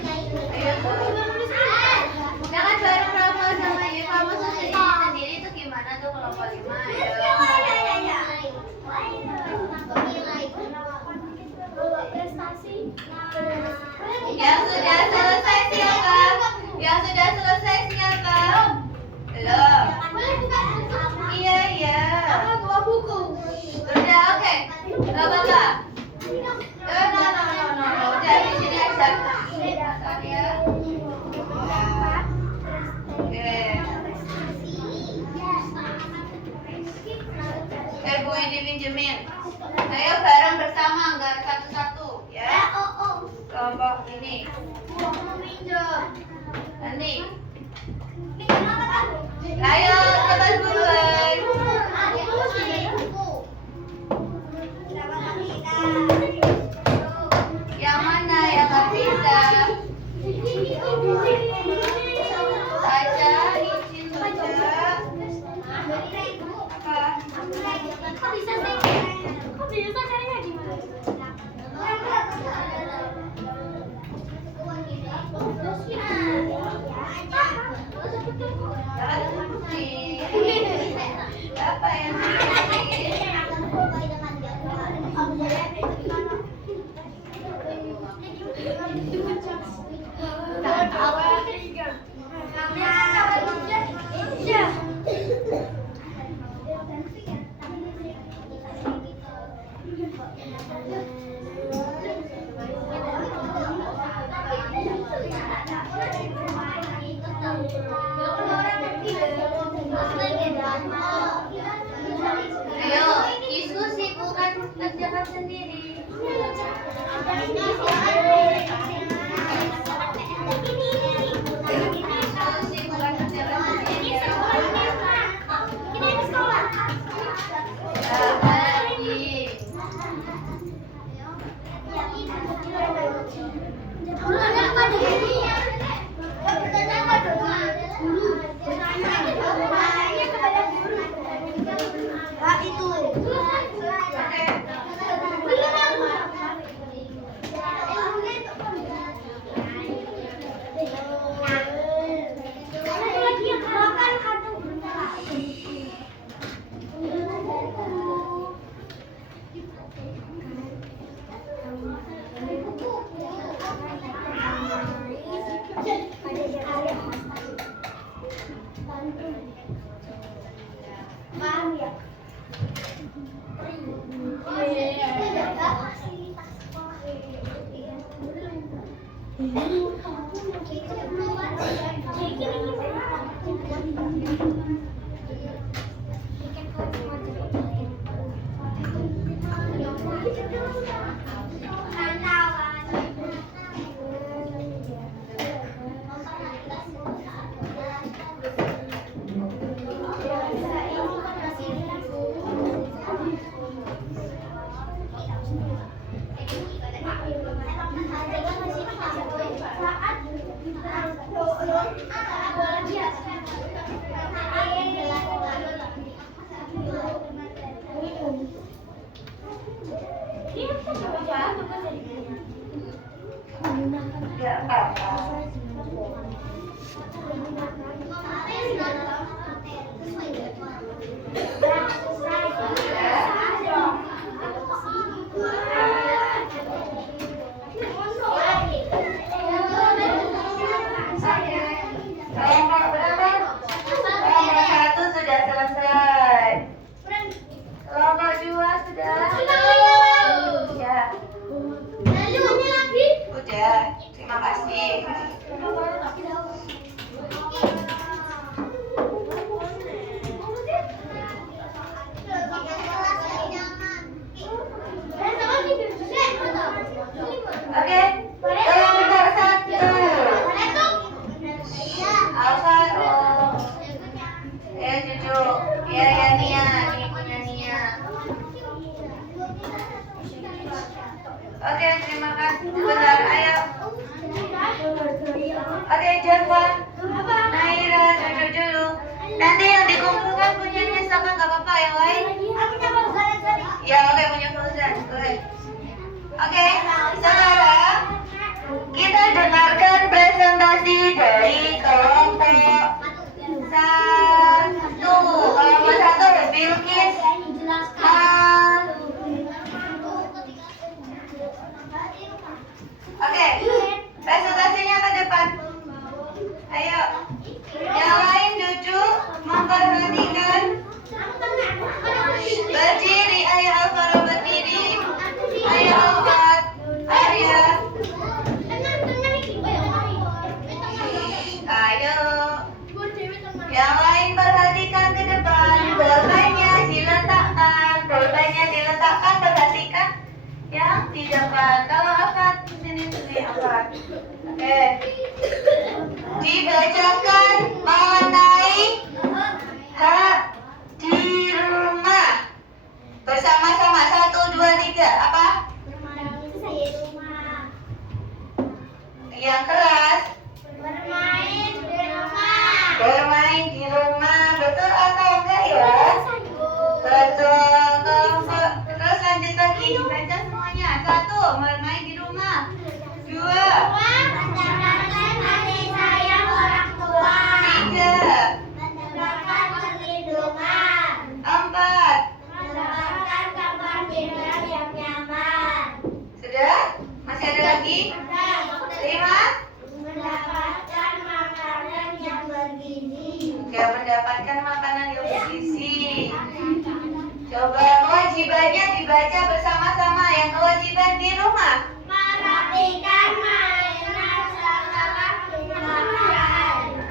Ayo. Jangan bareng Rama sama Ye. Kamu sendiri itu gimana tuh kelompok 5? Yang sudah selesai siapa? Yang sudah selesai siapa? Belum. Iya iya. Udah oke. Gak apa-apa. No. Udah di sini aja. Ya. Oke. Bu ini pinjemin. Ayo bareng bersama, enggak satu-satu ya. Kelompok ini. Nanti. Ayo cepat buruan. Yang mana yang nggak bisa? Baca, izin baca. Apa? Apa yang Ayo, diskusi bukan kerjakan sendiri. Diskusi bukan kerjakan sendiri. Lagi. Gak apa-apa. Kelompok berapa? Kelompok 1 sudah selesai. Kelompok 2 sudah. Ya. Udah. Terima kasih. Oke. Kelompok 1. Alfa. Ya Cucu. Ya Nia. Ini punya Nia. Oke, terima kasih. Sebentar, ayo. Oke, Janva, Naira, Cucu dulu. Nanti yang dikumpulkan punyanya sama nggak apa-apa, yang lain? Ya, oke, punya Fauzan. Oke, sekarang kita dengarkan presentasi dari kelompok satu. Kelompok satu, Bilkis. Oke, presentasinya ke depan. Ayo, yang lain duduk, memperhatikan. Berdiri, ayo Alvaro berdiri. Ayo Alfat, Arya. Ayo. Yang lain perhatikan ke depan. Bolpennya diletakkan. Bolpennya diletakkan, perhatikan. Yang di depan. Kalau Alfat, sini Alfat. Oke. Dibacakan mengenai hak di rumah. Bersama-sama, 1, 2, 3. Apa? Yang keras. Bermain di rumah. Betul atau enggak ya? Betul. Terus lanjut lagi. Baca semuanya. 1, bermain di rumah. 2, 3, 4. Sudah? Masih ada lagi? 5. Oke, mendapatkan makanan yang bergizi. Coba kewajibannya dibaca bersama-sama. Yang kewajiban di rumah. Merapikan mainan selama pemakaran.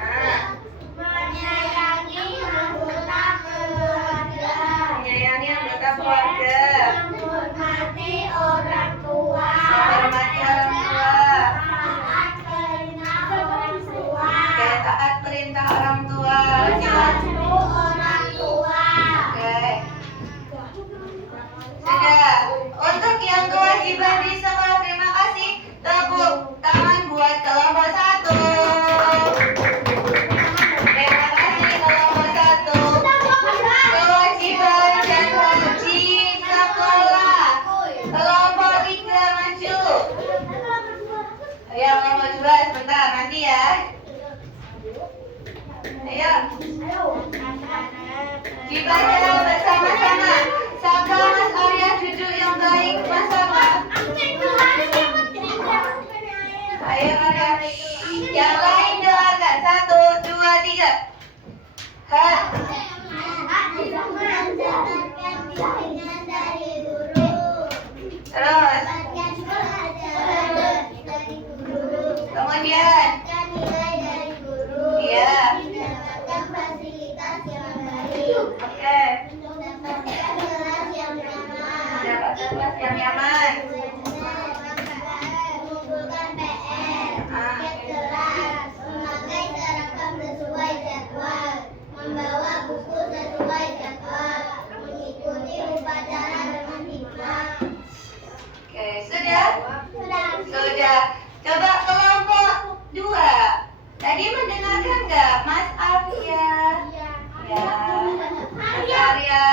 Menyayangi anggota keluarga. Menyayangi anggota keluarga. Menghormati orang tua. Menghormati orang tua. Taat perintah orang tua. Oke, taat perintah orang tua. Membantu orang tua. Oke. Sudah. Untuk yang kewajiban di sekolah, terima kasih. Tepuk tangan buat kelompok 1. Terima kasih kelompok 1. Kewajiban dan haji sekolah. Kelompok 3 maju. Ayo kelompok 2 sebentar nanti ya. Ayo. Dibaca bersama-sama. Saka Mas Arya duduk yang baik, Mas Saka. Ayo Arya. Yang lain dengarkan. 1, 2, 3. Hak. Terus. Kemudian. Iya. Oke. Mendapatkan kelas yang nyaman. Membawa buku sesuai jadwal, mengikuti upacara dengan hikmat. Oke, sudah? Sudah. Coba kelompok 2. Tadi mendengarkan nggak Mas Arya? Ya. Mas Arya.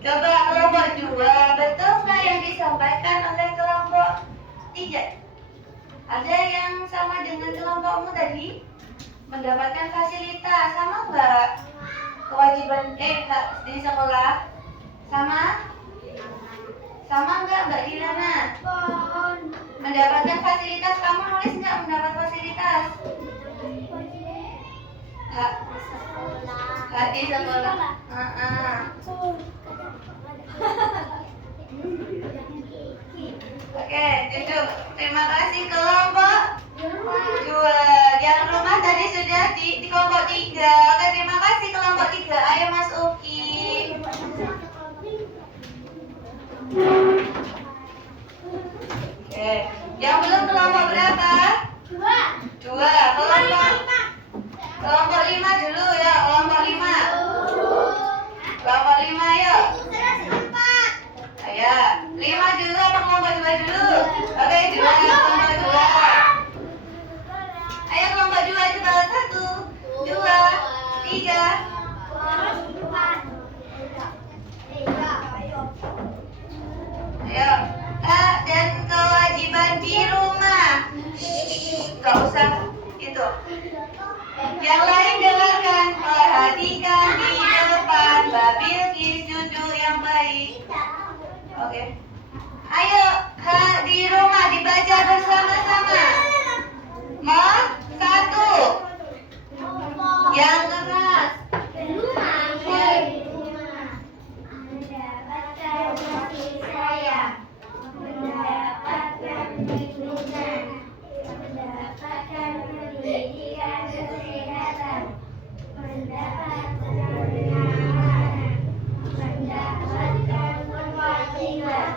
Coba kelompok 2, betul nggak yang disampaikan oleh kelompok 3? Ada yang sama dengan kelompokmu tadi? Mendapatkan fasilitas, sama nggak? Kewajiban hak di sekolah? Sama? Sama nggak Mbak Dilana? Mendapatkan fasilitas, kamu nulis nggak mendapat fasilitas? Hak di sekolah. Oke, duduk. Terima kasih kelompok 2. Yang rumah tadi sudah di kelompok 3. Oke, terima kasih kelompok 3. Ayo Mas Uki. Oke, yang belum kelompok berapa? 2. Kelompok 5 dulu ya, kelompok 5. Kelompok 5 yuk. Ayo, 5 dulu apa kelompok 2 dulu? Oke, 2 kelompok 2. Ayo Yang lain dengarkan, perhatikan di depan. Mbak Bilkis duduk yang baik. Oke. Ayo, di rumah dibaca bersama-sama. Satu. Yang keras. Mendapatkan kasih sayang, mendapatkan perlindungan, mendapatkan pendidikan kesehatan, mendapatkan kenyamanan, mendapatkan kewajiban,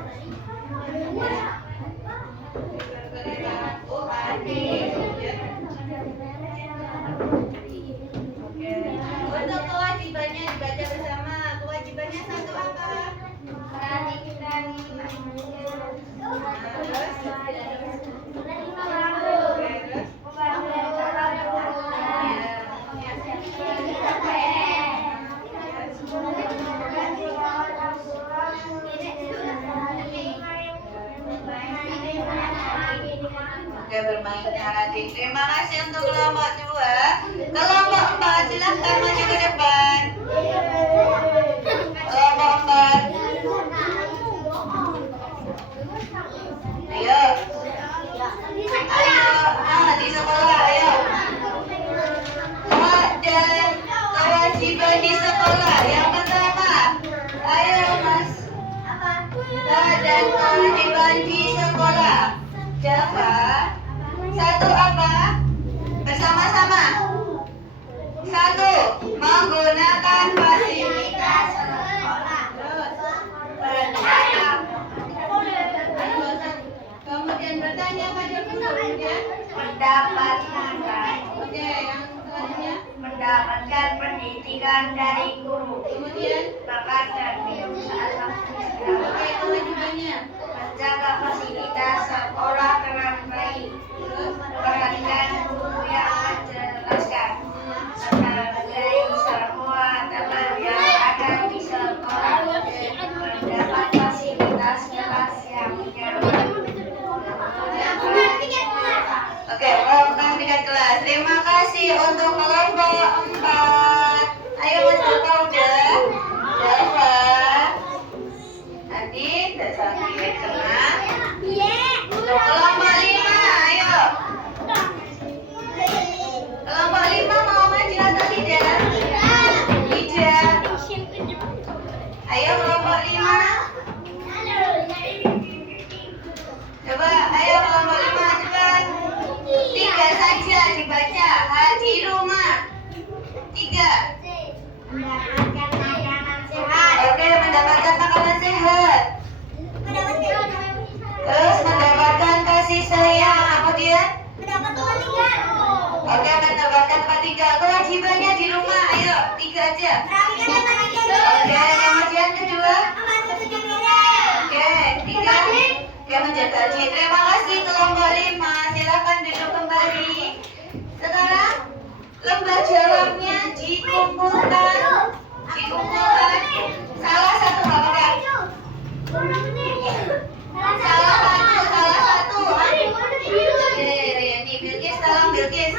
Untuk kewajibannya dibaca bersama. Kewajibannya satu apa? perhatikan Oke, bermainnya adik. Terima kasih untuk kelompok 2. Kelompok 4 silahkan maju ke depan. Kelompok 4. Ayo. Ayo. Di sekolah, ayo. Hak dan kewajiban di sekolah. Yang pertama. Ayo, Mas. Hak dan kewajiban di sekolah. Java. Satu apa? Bersama-sama. Satu, menggunakan fasilitas sekolah. Kemudian bertanya pada guru. Kemudian mendapatkan. Oke, yang selanjutnya mendapatkan pendidikan dari guru. Kemudian bakat dan kebiasaan. Oke, kewajibannya menjaga fasilitas sekolah dengan baik. Terus perhatikan guru yang menjelaskan, serta menghargai semua teman yang ada di sekolah. Mendapat fasilitas kelas yang nyaman. Oke, melakukan tingkat kelas. Terima kasih untuk kelompok 4. Ayo Mas Bapak udah. Java. Nanti tidak sakit senang. Untuk kelompok 5, ayo. Kelompok 5 mau maju atau tidak? Tidak. Ayo kelompok 5. Coba, ayo kelompok 5 cepat. 3 saja dibaca. Di rumah. 3. mendapatkan makanan sehat, Oke, mendapatkan makanan sehat. Terus mendapatkan kasih sayang. Apa dia? mendapat kewajiban, Oke, mendapatkan tempat tinggal. Kewajibannya di rumah. Ayo, 3 aja. Oke, kemudian kedua. Oke, 3. Dia menjaga diri. Terima kasih kelompok 5. Silakan duduk kembali. Sekarang lembah jawabnya dikumpulkan. Salah satu apa? Salah satu. Ini Bilkis, tolong Bilkis.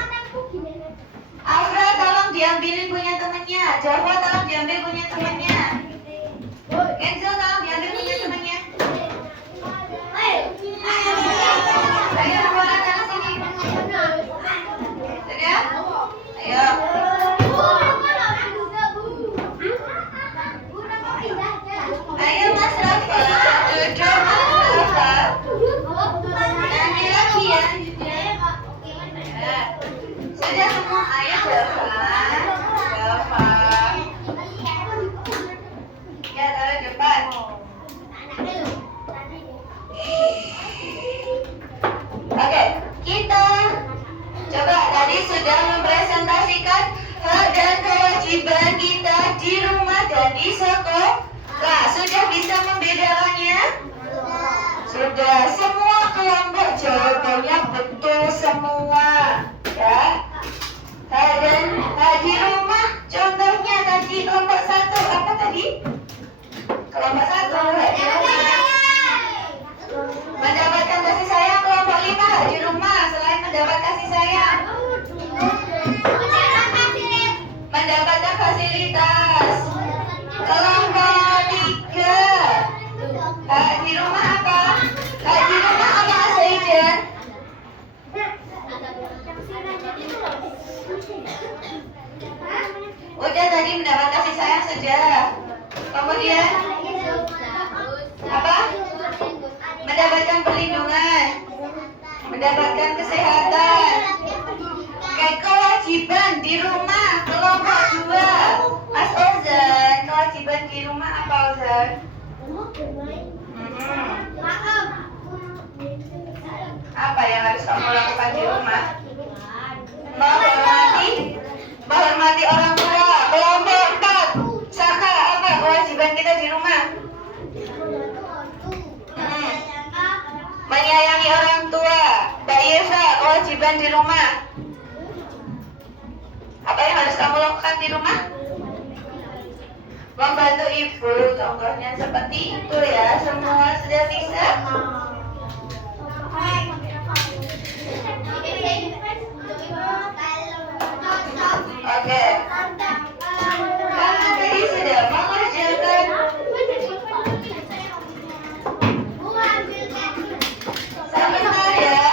Afra, tolong diambilin punya temannya. Java, tolong diambil punya temannya. Kenzo, tolong diambil punya temannya. Ayo, keluar dari sini. Sudah? Ayo. Ayo Mas Rafa, duduk Mas Rafa. Nanti lagi ya. Sudah semua, ayo Java. Ya, taruh depan. Oke, kita coba tadi sudah mempresentasikan hak dan kewajiban kita di rumah dan di sekolah. Sudah bisa membedakannya? Sudah, semua kelompok jawabannya betul semua. Ya. Dan di rumah contohnya tadi kelompok 1 apa tadi? Kelompok 1 di rumah. Mendapatkan kasih sayang. Kelompok 5 di rumah selain mendapat kasih sayang Mendapatkan fasilitas. Kelompok 3. Di rumah apa? Di rumah apa Saijan? Udah tadi mendapat kasih sayang sudah. Kemudian apa? Mendapatkan perlindungan, mendapatkan kesehatan. Kayak kewajiban di rumah kelompok 2. Mas Ozan, kewajiban di rumah apa Ozan? Apa yang harus kamu lakukan di rumah? Menghormati orang tua. Kelompok 4. Saka, apa kewajiban kita di rumah? Menyayangi orang tua. Mbak Yeva, kewajiban di rumah. Apa yang harus kamu lakukan di rumah? Membantu ibu. Contohnya seperti itu ya. Semua sudah bisa? Oke. Kamu tadi sudah mengerjakan. Sebentar ya.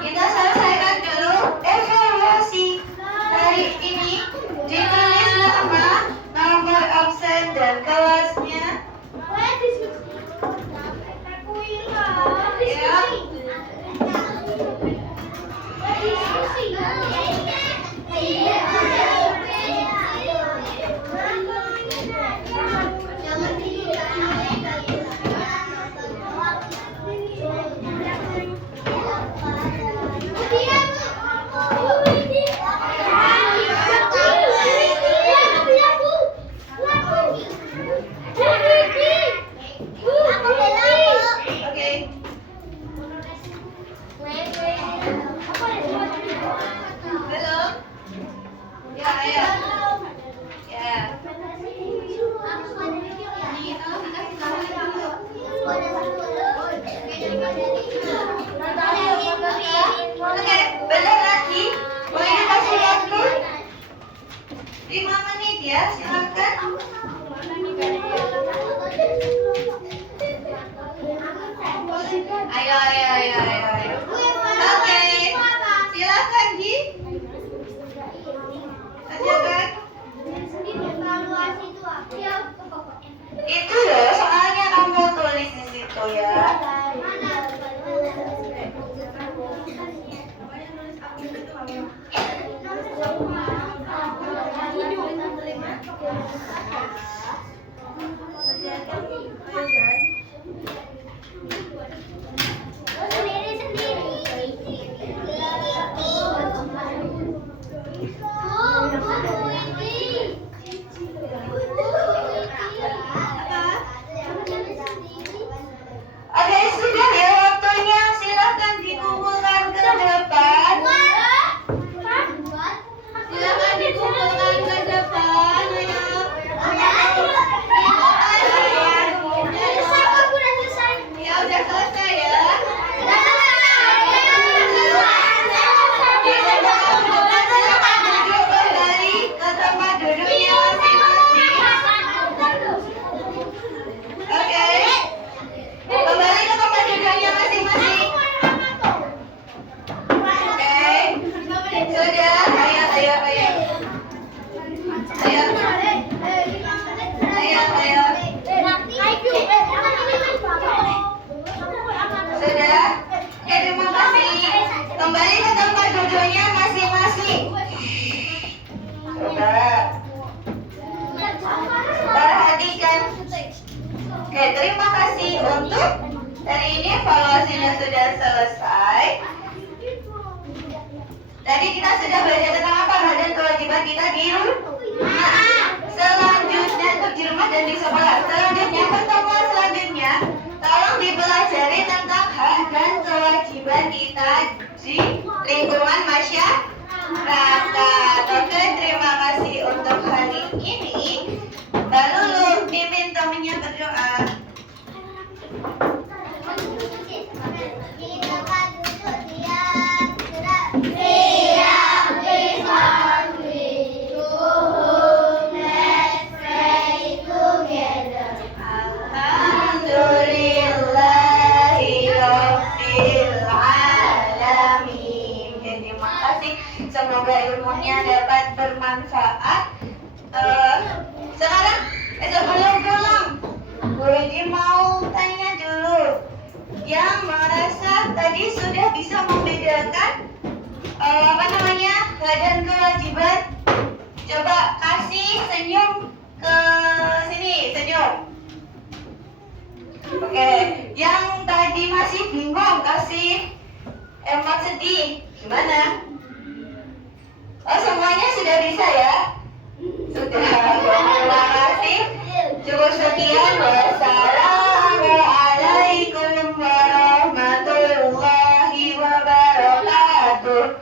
Kita selesaikan dulu evaluasi hari ini. Ditulis nama, nomor absen dan kelasnya. Ya. Oke. Belum? Ya, ayo. Ya. Oke, benar lagi. Boleh dikasih waktu 5 menit ya, silakan. Ayo. Oke, silakan Ji. Kerjakan. Itu loh, soalnya kamu tulis di situ ya. Oke, sudah ya waktunya. Silakan dikumpulkan ke depan. Silakan dikumpulkan ke depan. Ya udah selesai ya. Silakan duduk kembali ke tempat duduknya masing-masing. Oke. Kembali ke tempat duduknya masing-masing. Oke. Sudah, ayo. Sudah? Oke, terima kasih. Kembali ke tempat duduknya masing-masing. Coba perhatikan. Oke, terima kasih untuk hari ini evaluasinya sudah selesai. Tadi kita sudah belajar tentang apa dan kewajiban kita di rumah. Selanjutnya untuk di rumah dan di sekolah. Selanjutnya pertemuan selanjutnya, tolong dipelajari tentang hak dan kewajiban kita di lingkungan masyarakat. Oke, terima kasih untuk hari ini. Lalu diminta berdoa. Siap, dapat bermanfaat. Sekarang sebelum pulang, Bu Edi mau tanya dulu, yang merasa tadi sudah bisa membedakan hak dan kewajiban, coba kasih senyum ke sini, senyum. Oke, yang tadi masih bingung kasih emot sedih, gimana? Oh, semuanya sudah bisa ya? Sudah. Terima kasih. Cukup sekian. Wassalamualaikum warahmatullahi wabarakatuh.